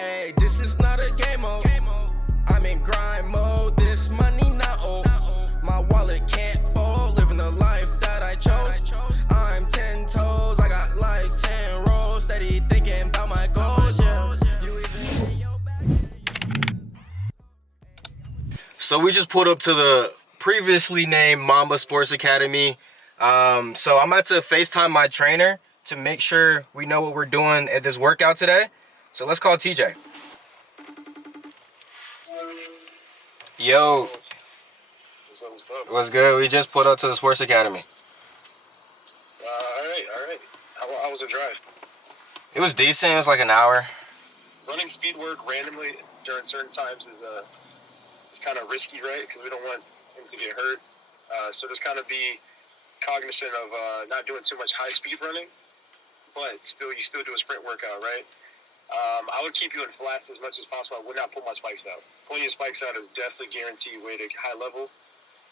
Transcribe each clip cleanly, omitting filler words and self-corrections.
Hey, this is not a game mode. I'm in grind mode. This money not old. My wallet can't fold. Living the life that I chose. I'm 10 toes. I got like 10 rolls. Steady thinking about my goals. Yeah. So we just pulled up to the previously named Mamba Sports Academy. So I'm about to FaceTime my trainer to make sure we know what we're doing at this workout today. So let's call TJ. Yo. What's up? What's good? We just pulled up to the Sports Academy. All right. How was the drive? It was decent. It was like an hour. Running speed work randomly during certain times is kind of risky, right? Because we don't want him to get hurt. So just kind of be cognizant of not doing too much high speed running, but you still do a sprint workout, right? I would keep you in flats as much as possible. I would not pull my spikes out. Pulling your spikes out is definitely guaranteed way to high level.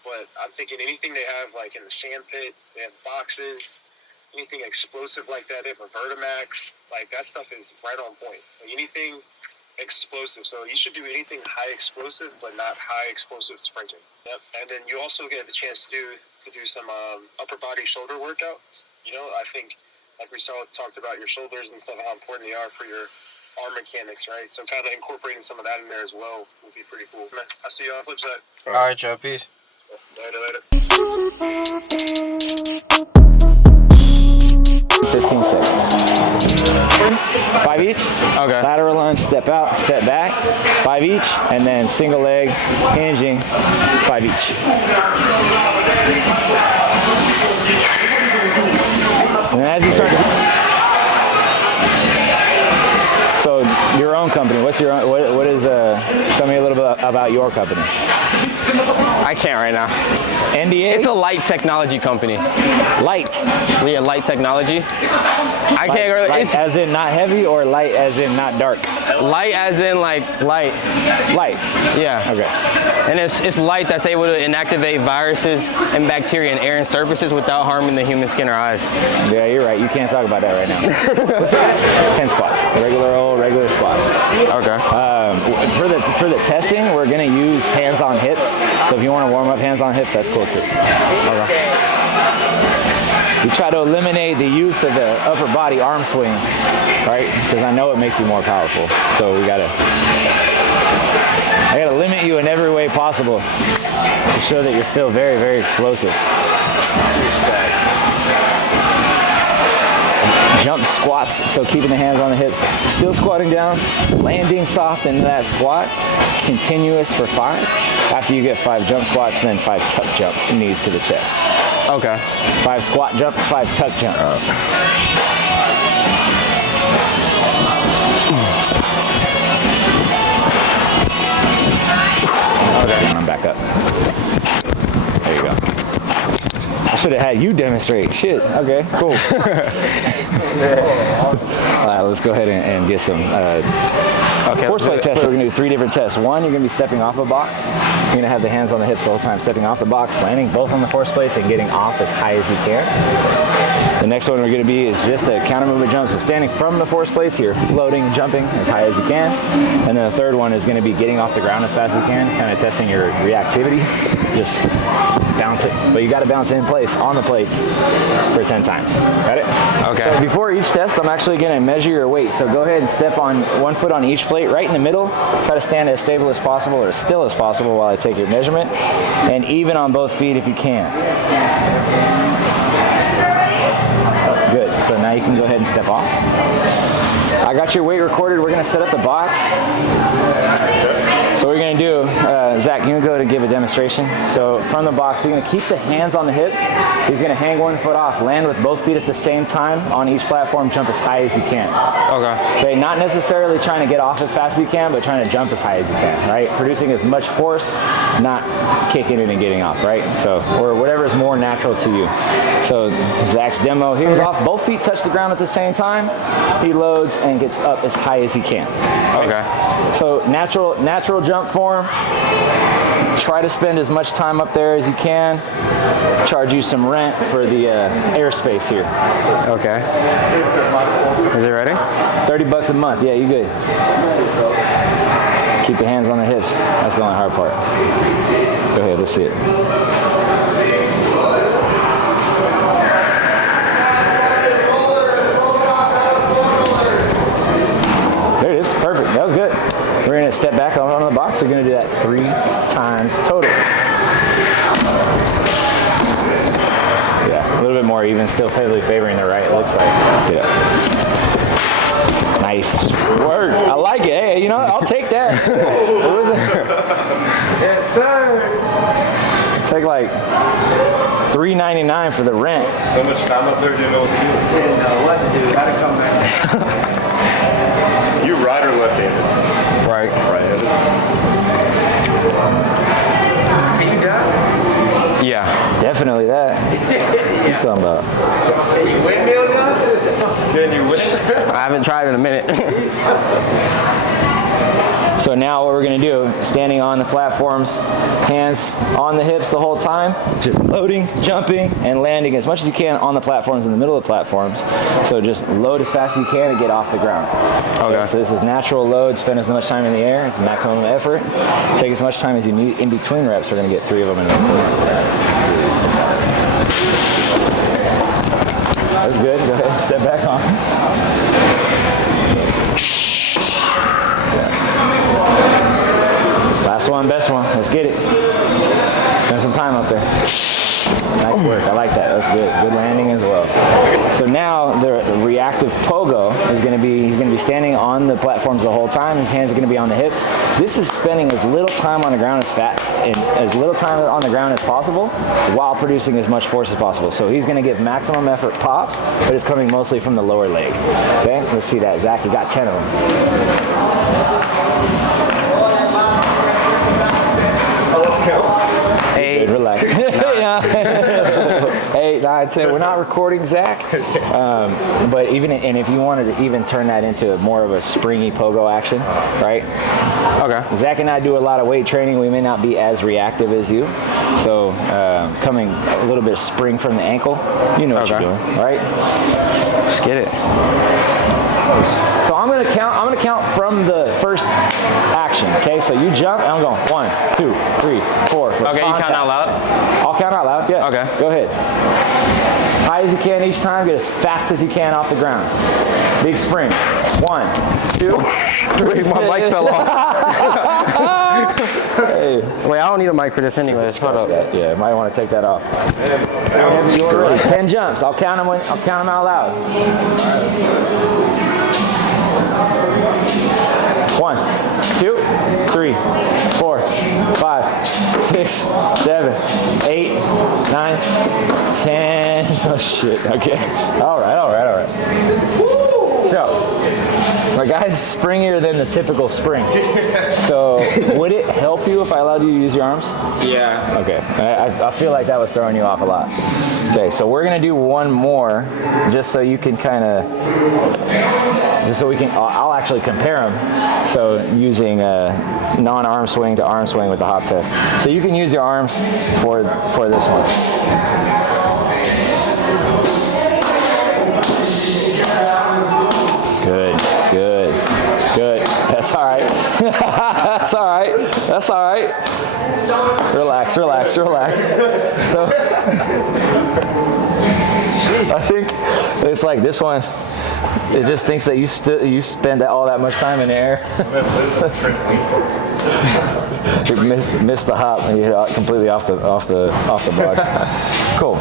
But I'm thinking anything they have like in the sand pit, they have boxes, anything explosive like that, they have a Vertimax, like that stuff is right on point. Like anything explosive. So you should do anything high explosive, but not high explosive sprinting. Yep. And then you also get the chance to do some upper body shoulder workouts. You know, I think like we talked about your shoulders and stuff, how important they are for your arm mechanics, right? So kind of incorporating some of that in there as well would be pretty cool. I'll see you on the flip side. All right, Joe. Peace. Later. 15 seconds. 5 each. Okay. Lateral lunge, step out, step back. 5 each. And then single leg, hinging, 5 each. And as you start to... So your own company, what's your own, what is, tell me a little bit about your company. I can't right now. NDA? It's a light technology company. Light? Yeah, light technology. I can't really. Light It's as in not heavy or light as in not dark? light as in like light. Light. Yeah. Okay. And it's light that's able to inactivate viruses and bacteria in air and surfaces without harming the human skin or eyes. Yeah, you're right. You can't talk about that right now. 10 squats. Regular squats. Okay. For the testing, we're gonna use hands-on hips. So if you want to warm up hands-on hips, that's cool too. Okay. We try to eliminate the use of the upper body arm swing, right? Because I know it makes you more powerful. So I gotta limit you in every way possible to show that you're still very, very explosive. Jump squats, so keeping the hands on the hips, still squatting down, landing soft into that squat, continuous for 5. After you get 5 jump squats, then 5 tuck jumps, knees to the chest. Okay. 5 squat jumps, 5 tuck jumps. Okay, I'm back up. There you go. I should have had you demonstrate. Shit. Okay, cool. All right, let's go ahead and get some force plate tests. So we're going to do 3 different tests. 1, you're going to be stepping off a box. You're going to have the hands on the hips the whole time, stepping off the box, landing both on the force plates and getting off as high as you can. The next one we're going to be is just a counter movement jump. So standing from the force plates, you're floating and jumping as high as you can. And then the third one is going to be getting off the ground as fast as you can, kind of testing your reactivity. Just bounce it. But you got to bounce it in place on the plates for 10 times. Got it? Okay. So before each test, I'm actually going to measure your weight. So go ahead and step on 1 foot on each plate right in the middle. Try to stand as stable as possible or as still as possible while I take your measurement. And even on both feet if you can. Good. So now you can go ahead and step off. I got your weight recorded. We're going to set up the box. So what we're going to do, Zach, you can go to give a demonstration. So from the box, you're going to keep the hands on the hips. He's going to hang 1 foot off, land with both feet at the same time on each platform, jump as high as you can. Okay, not necessarily trying to get off as fast as you can, but trying to jump as high as you can, right? Producing as much force, not kicking it and getting off, right? So, or whatever is more natural to you. So Zach's demo, he was off, both feet touch the ground at the same time. He loads and gets up as high as he can. Right? Okay. So natural jump form. Try to spend as much time up there as you can. Charge you some rent for the airspace here. Okay. Is it ready? $30 a month. Yeah, you good. Keep your hands on the hips. That's the only hard part. Go ahead, let's see it. There it is. Perfect. That was good. We're going to step back on the box. We're going to do that 3 times total. Yeah, a little bit more even. Still heavily favoring the right, it looks like. Yeah. Nice work. I like it. Hey, you know, I'll take that. What was it? Yes, sir. It's like $3.99 for the rent. So much time up there, didn't know what to do. Didn't know what to do. How to come back. You right or left-handed? Right. Right-handed. Can you drive? Yeah. Definitely that. What you talking about? Can you windmill gun? Can you win? I haven't tried in a minute. So now what we're going to do, standing on the platforms, hands on the hips the whole time, just loading, jumping, and landing as much as you can on the platforms, in the middle of the platforms. So just load as fast as you can and get off the ground. Okay. So this is natural load, spend as much time in the air, it's maximum effort. Take as much time as you need in between reps. We're going to get 3 of them in a row. That's good. Go ahead, step back on. Last one, best one. Let's get it. Spend some time up there. Nice work. I like that. That's good. Good landing as well. So now the reactive pogo is going to be, he's going to be standing on the platforms the whole time. His hands are going to be on the hips. This is spending as little time on the ground as possible while producing as much force as possible. So he's going to give maximum effort pops, but it's coming mostly from the lower leg. Okay, let's see that. Zach, you got 10 of them. Let's count. 8. Good, relax. 8, 9, 10. We're not recording, Zach. But if you wanted to even turn that into more of a springy pogo action, right? Okay. Zach and I do a lot of weight training. We may not be as reactive as you. So coming a little bit of spring from the ankle, you know what you're doing, right? Just get it. So I'm gonna count from the first action. Okay, so you jump and I'm going 1, 2, 3, 4. Okay, you count out loud? I'll count out loud, yeah. Okay. Go ahead. High as you can each time, get as fast as you can off the ground. Big spring. 1, 2. Wait, my mic fell off. Hey. Wait, I don't need a mic for this anyways. Hold up. Yeah, might want to take that off. 10 jumps. I'll count them out loud. 1, 2, 3, 4, 5, 6, 7, 8, 9, 10. Oh shit. Okay. All right. So, my guy's springier than the typical spring. So, would it help you if I allowed you to use your arms? Yeah. Okay. I feel like that was throwing you off a lot. Okay, so we're gonna do one more, just so you can kind of, I'll actually compare them. So using non-arm swing to arm swing with the hop test. So you can use your arms for this one. Good. That's all right. That's all right. Relax. So I think it's like this one. It just thinks that you spend all that much time in the air. You missed the hop and you hit completely off the box. Cool.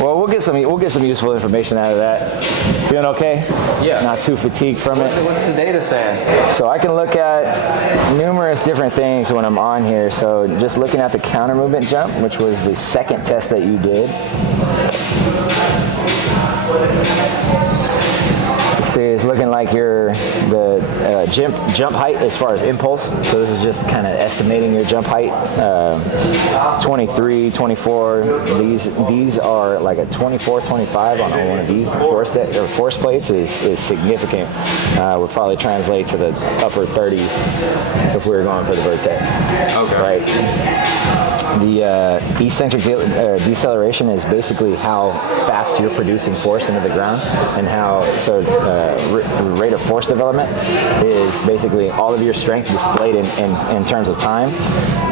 Well, we'll get some useful information out of that. Feeling okay? Yeah. Not too fatigued from it. What's the data saying? So I can look at numerous different things when I'm on here. So just looking at the counter movement jump, which was the second test that you did. The box is looking like the jump height as far as impulse. So this is just kind of estimating your jump height. 23, 24. These are like a 24, 25 on one of these force plates is significant. Would probably translate to the upper 30s if we were going for the Vertec. Okay. Right. The eccentric deceleration is basically how fast you're producing force into the ground, and how rate of force development is basically all of your strength displayed in terms of time.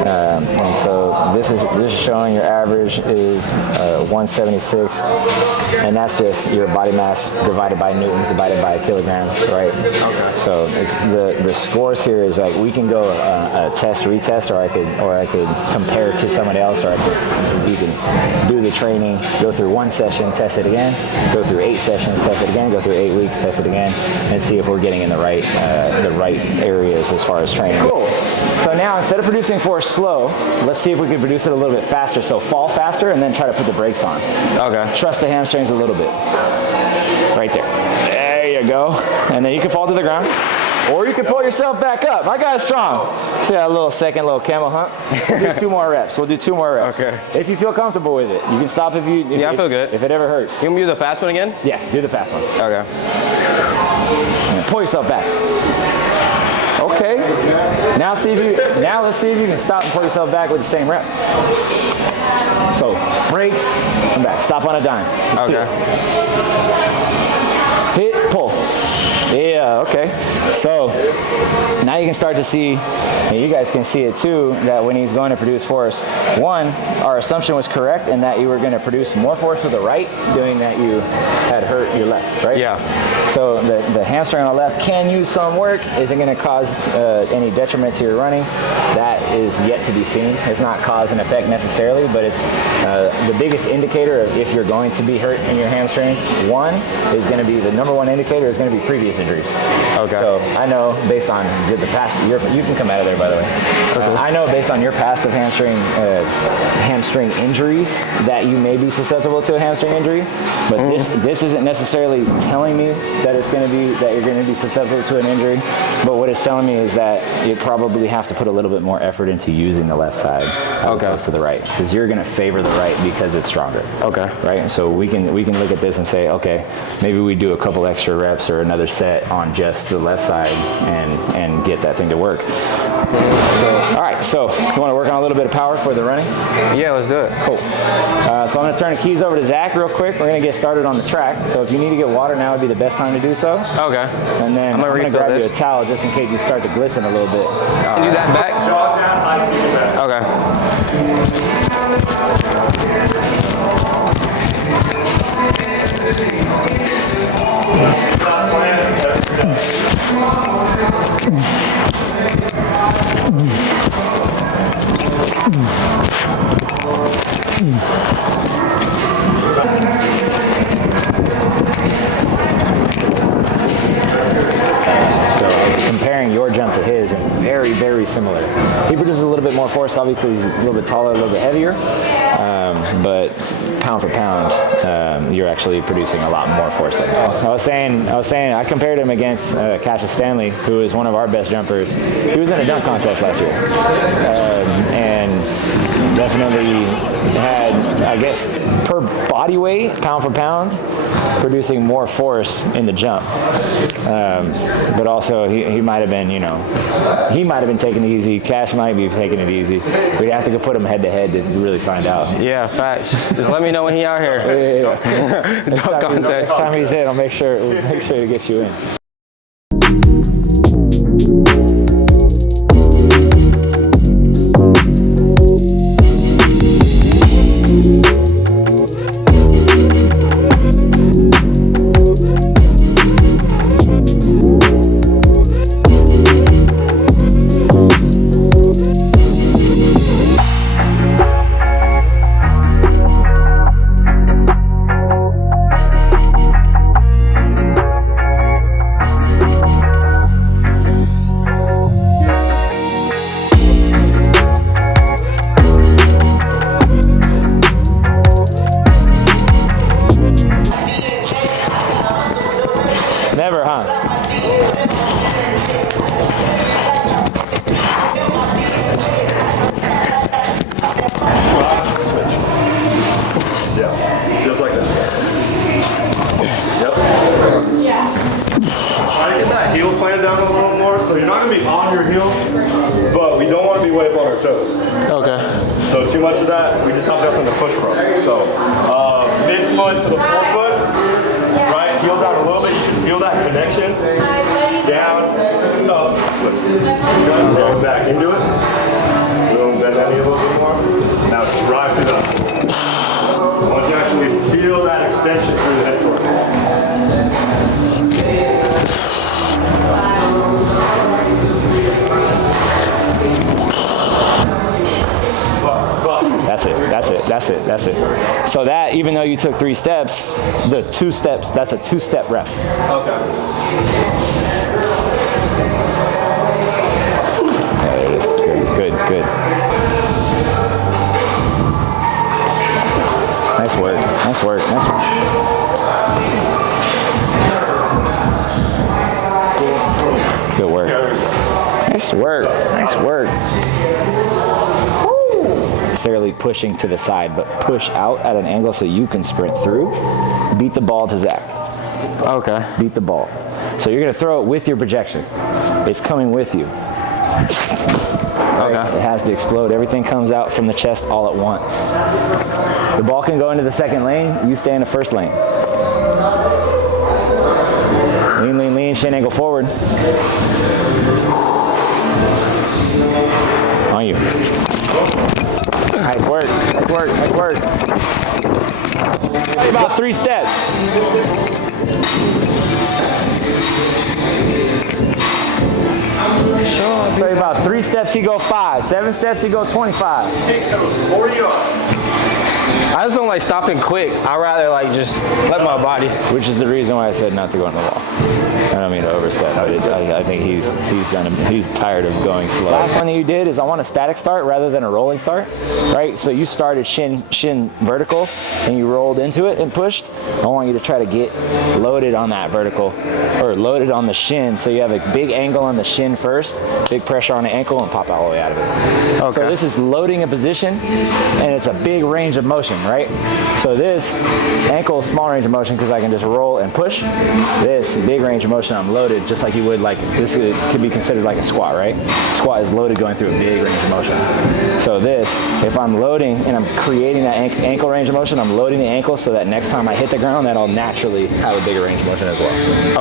And so this is showing your average is 176, and that's just your body mass divided by newtons divided by kilograms, right? Okay. So it's the scores here is like we can go a test retest, or I could compare to someone else, or we can do the training, go through one session, test it again, go through 8 sessions, test it again, go through 8 weeks, test it again, and see if we're getting in the right areas as far as training. Cool. So now instead of producing force slow, let's see if we can produce it a little bit faster. So fall faster and then try to put the brakes on. Okay. Trust the hamstrings a little bit. Right there. There you go. And then you can fall to the ground. Or you can pull yourself back up. My guy's strong. See that little camel hump? We'll do 2 more reps. We'll do 2 more reps. Okay. If you feel comfortable with it. You can stop if you... I feel good. If it ever hurts. You can do the fast one again? Yeah, do the fast one. Okay. And pull yourself back. Okay. Now let's see if you can stop and pull yourself back with the same rep. So, brakes, come back. Stop on a dime. Hit, pull. Yeah, okay. So now you can start to see, and you guys can see it too, that when he's going to produce force, one, our assumption was correct in that you were going to produce more force with the right, doing that you had hurt your left, right? Yeah. So the hamstring on the left can use some work. Is it going to cause any detriment to your running? That is yet to be seen. It's not cause and effect necessarily, but it's the biggest indicator of if you're going to be hurt in your hamstrings. One is going to be, the number 1 indicator is going to be previous injuries. Okay. So I know based on the past, you can come out of there, by the way. I know based on your past of hamstring injuries that you may be susceptible to a hamstring injury, but this isn't necessarily telling me that you're going to be susceptible to an injury. But what it's telling me is that you probably have to put a little bit more effort into using the left side as opposed to the right, because you're going to favor the right because it's stronger. Okay. Right. So we can look at this and say, okay, maybe we do a couple extra reps or another set on just the left side and get that thing to work. So, all right, so you want to work on a little bit of power for the running? Yeah, let's do it. Cool. So I'm going to turn the keys over to Zach real quick. We're going to get started on the track. So if you need to get water, now would be the best time to do so. Okay. And then I'm going to grab you a towel just in case you start to glisten a little bit. Can you do that back? Comparing your jump to his, and very, very similar. He produces a little bit more force, obviously he's a little bit taller, a little bit heavier, but pound for pound, you're actually producing a lot more force than him. I was saying, I compared him against Cassius Stanley, who is one of our best jumpers. He was in a dunk contest last year, and definitely had, I guess, per body weight, pound for pound, producing more force in the jump. But also he might have been, he might have been taking it easy. Cash might be taking it easy. We'd have to go put him head to head to really find out. Yeah, facts. Just let me know when he out here. Yeah. Next time he's in, I'll make sure to get you in. to be on your heel, but we don't want to be way up on our toes. Okay. So too much of that, we just have nothing to push from. So mid-foot to the forefoot, right? Heel down a little bit. You should feel that connection. Down, up, switch. Going back into it. Boom, bend that knee a little bit more. Now drive through that. I want you to actually feel that extension through the head torso. That's it, that's it, that's it, that's it. So that, even though you took 3 steps, the 2 steps, that's a 2-step rep. Okay. There it is. Good, good, good. Nice work, nice work, nice work. Good work. Nice work, nice work. Necessarily pushing to the side, but push out at an angle so you can sprint through. Beat the ball to Zach. Okay. Beat the ball. So you're gonna throw it with your projection. It's coming with you. Okay. It has to explode. Everything comes out from the chest all at once. The ball can go into the second lane. You stay in the first lane. Lean, lean, lean. Shin angle forward. On you. Nice work. Nice work. Nice work. About 3 steps. So about 3 steps, you go 5. 7 steps, you go 25. 40 yards. I just don't like stopping quick. I'd rather like just let my body. Which is the reason why I said not to go on the wall. I don't mean to overstep. I think he's tired of going slow. Last one that you did is I want a static start rather than a rolling start, right? So you started shin vertical and you rolled into it and pushed. I want you to try to get loaded on that vertical or loaded on the shin. So you have a big angle on the shin first, big pressure on the ankle and pop all the way out of it. Okay. So this is loading a position and it's a big range of motion, right? So this ankle, small range of motion because I can just roll and push. This big range of motion, I'm loaded just like you would like, this could be considered like a squat, right? Squat is loaded going through a big range of motion. So this, if I'm loading and I'm creating that ankle range of motion, I'm loading the ankle so that next time I hit the ground, that'll naturally have a bigger range of motion as well.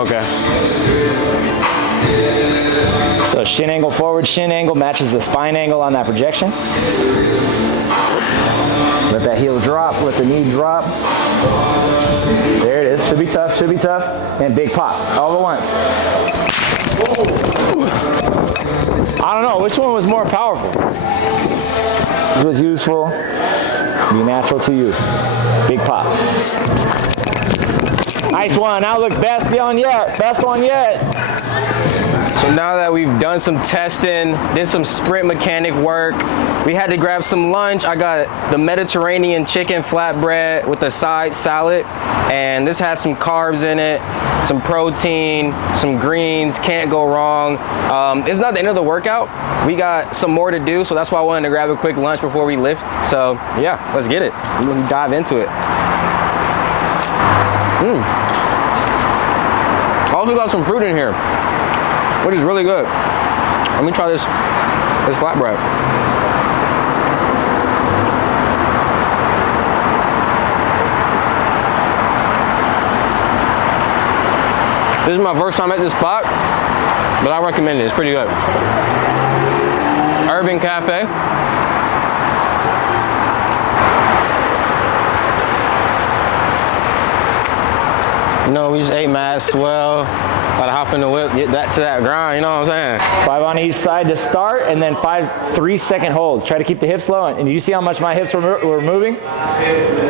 Okay. So shin angle forward, shin angle matches the spine angle on that projection. Let that heel drop, let the knee drop. There it is, should be tough, should be tough. And big pop, all at once. I don't know, which one was more powerful? It was useful, be natural to you. Big pop. Nice one, now look, best one yet, best one yet. So now that we've done some testing, did some sprint mechanic work, we had to grab some lunch. I got the Mediterranean chicken flatbread with the side salad, and this has some carbs in it, some protein, some greens, can't go wrong. It's not the end of the workout. We got some more to do, so that's why I wanted to grab a quick lunch before we lift. So yeah, let's get it. We're gonna dive into it. Also got some fruit in here, which is really good. Let me try this flatbread. This is my first time at this spot, but I recommend it. It's pretty good. Urban Cafe. You know, we just ate mad swell. Gotta hop in the whip, get that to that grind, you know what I'm saying? 5 on each side to start, and then 5 3-second holds. Try to keep the hips low. And you see how much my hips were moving?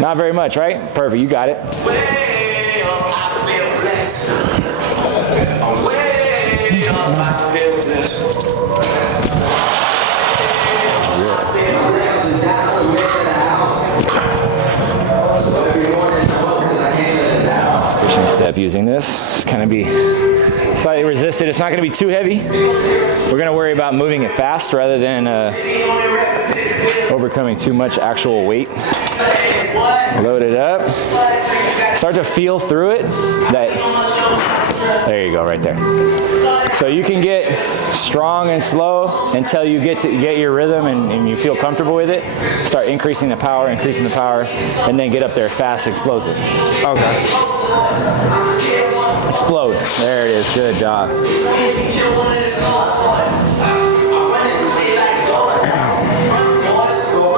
Not very much, right? Perfect, you got it. Pushing step using this. It's kind of be slightly resisted. It's not going to be too heavy. We're going to worry about moving it fast rather than overcoming too much actual weight. Load it up. Start to feel through it that There you go, right there. So you can get strong and slow until you get your rhythm and you feel comfortable with it. Start increasing the power, and then get up there fast, explosive. Okay. Explode. There it is. Good job.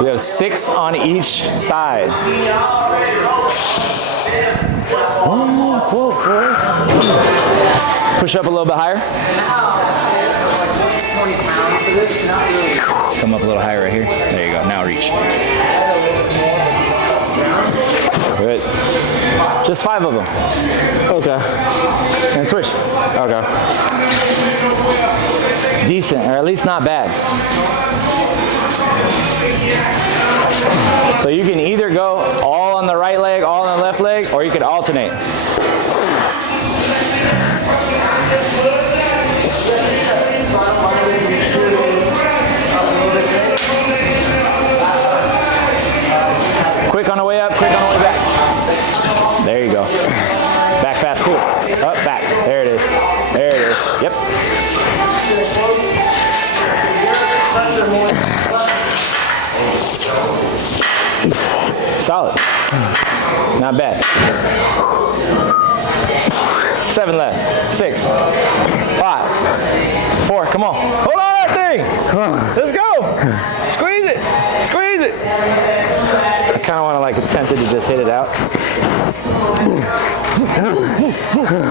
We have 6 on each side. Push up a little bit higher. Come up a little higher right here. There you go. Now reach. Good. Just 5 of them. Okay. And switch. Okay. Decent, or at least not bad. So you can either go all on the right leg, all on the left leg, or you could alternate. Quick on the way up, quick on the way back. There you go. Back fast too. Up, back. There it is. There it is. Yep. Solid. Not bad. 7 left. 6. 5. 4. Come on. Hold on that thing. Let's go. Squeeze it. Squeeze it. I kind of want to like attempt to just hit it out.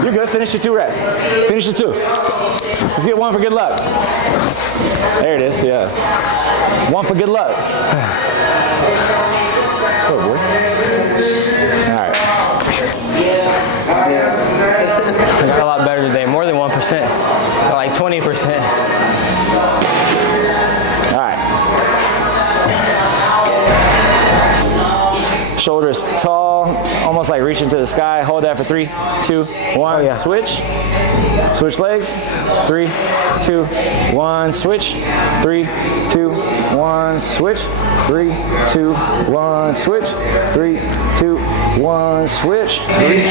You're good. Finish your 2 reps. Finish your 2. Let's get 1 for good luck. There it is. Yeah. 1 for good luck. Oh boy. All right. I got a lot better today. More than 1%. Got like 20%. All right. Shoulders tall, almost like reaching to the sky. Hold that for 3, 2, 1. Oh, yeah. Switch. Switch legs. 3, 2, 1. Switch. 3, 2, 1. Switch. 3, 2, 1. Switch. 3, 2, 1. Switch. 3.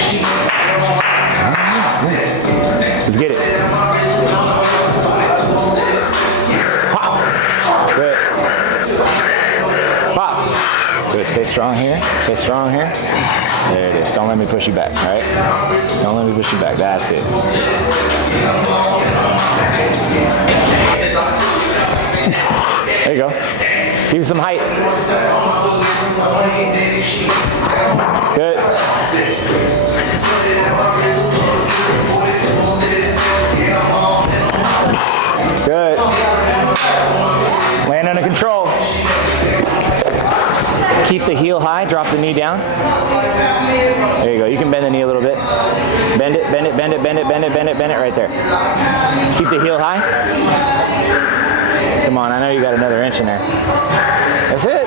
Let's get it. Pop. Good. Pop. Good. Stay strong here. Stay strong here. There it is. Don't let me push you back, all right? Don't let me push you back. That's it. There you go. Give you some height. Good. Good. Land under control. Keep the heel high, drop the knee down. There you go. You can bend the knee a little bit. Bend it, bend it, bend it, bend it, bend it, bend it, bend it right there. Keep the heel high. Come on, I know you got another inch in there. That's it.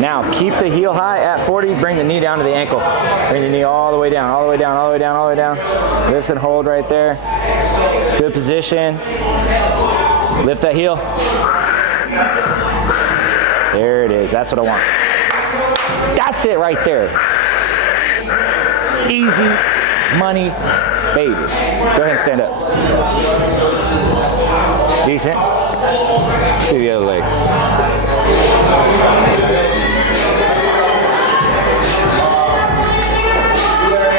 Now, keep the heel high at 40. Bring the knee down to the ankle. Bring the knee all the way down, all the way down, all the way down, all the way down. Lift and hold right there. Good position. Lift that heel. There it is. That's what I want. That's it right there. Easy money, baby. Go ahead and stand up. Decent. See the other leg.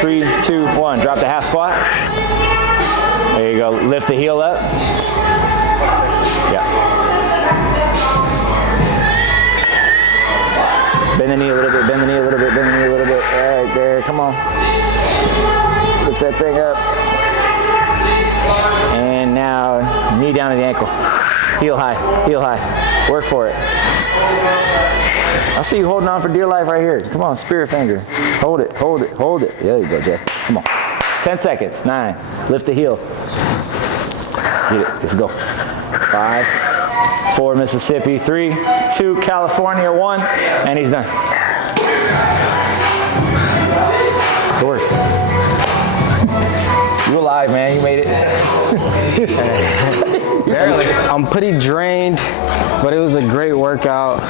Three, 2, 1. Drop the half squat. There you go. Lift the heel up. Yeah. Bend the knee a little bit, bend the knee a little bit, bend the knee a little bit. All right, there, come on. Lift that thing up. And now, knee down to the ankle. Heel high, heel high. Work for it. I see you holding on for dear life right here. Come on, spirit finger. Hold it, hold it, hold it. There you go, Jeff. Come on. 10 seconds, 9. Lift the heel. Get it, let's go. 5, 4, Mississippi, 3, 2, California, 1, and he's done. Good work. You alive, man, you made it. Barely. I'm pretty drained, but it was a great workout.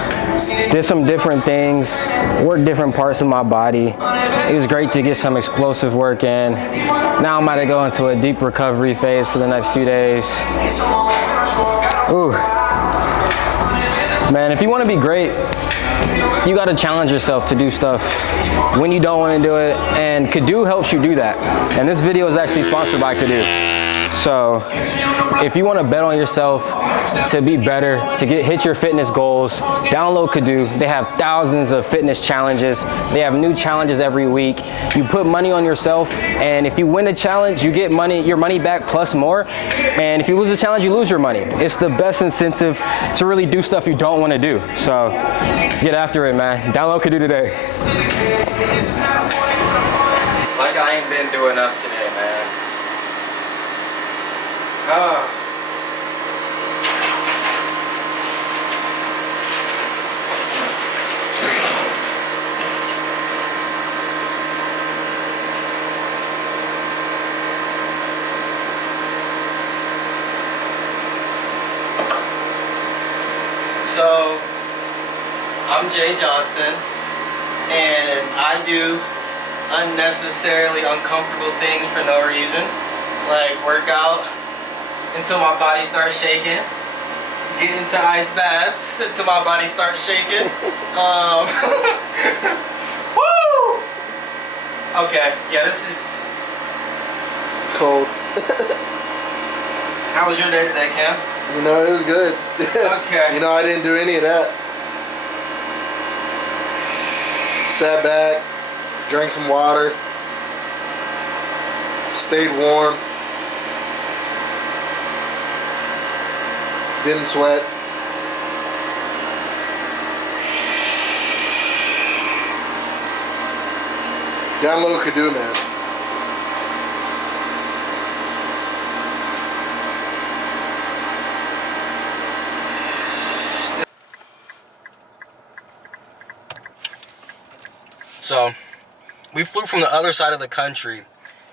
Did some different things, worked different parts of my body. It was great to get some explosive work in. Now I'm about to go into a deep recovery phase for the next few days. Ooh. Man, if you want to be great, you got to challenge yourself to do stuff when you don't want to do it, and Kadoo helps you do that. And this video is actually sponsored by Kadoo. So if you want to bet on yourself to be better, to hit your fitness goals, download Kadoo. They have thousands of fitness challenges. They have new challenges every week. You put money on yourself, and if you win a challenge, you get your money back plus more. And if you lose a challenge, you lose your money. It's the best incentive to really do stuff you don't want to do. So get after it, man. Download Kadoo today. Like I ain't been doing enough today, man. So, I'm Jay Johnson, and I do unnecessarily uncomfortable things for no reason, like work out until my body starts shaking, get into ice baths until my body starts shaking. Woo! Okay, yeah, this is cold. How was your day today, Cam? You know, it was good. Okay. You know, I didn't do any of that. Sat back, drank some water, stayed warm, didn't sweat. Download Kadoo, man. So, we flew from the other side of the country,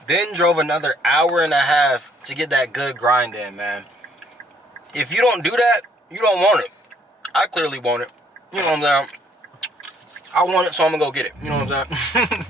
then drove another hour and a half to get that good grind in, man. If you don't do that, you don't want it. I clearly want it. You know what I'm saying? I want it, so I'm gonna go get it. You know what I'm saying?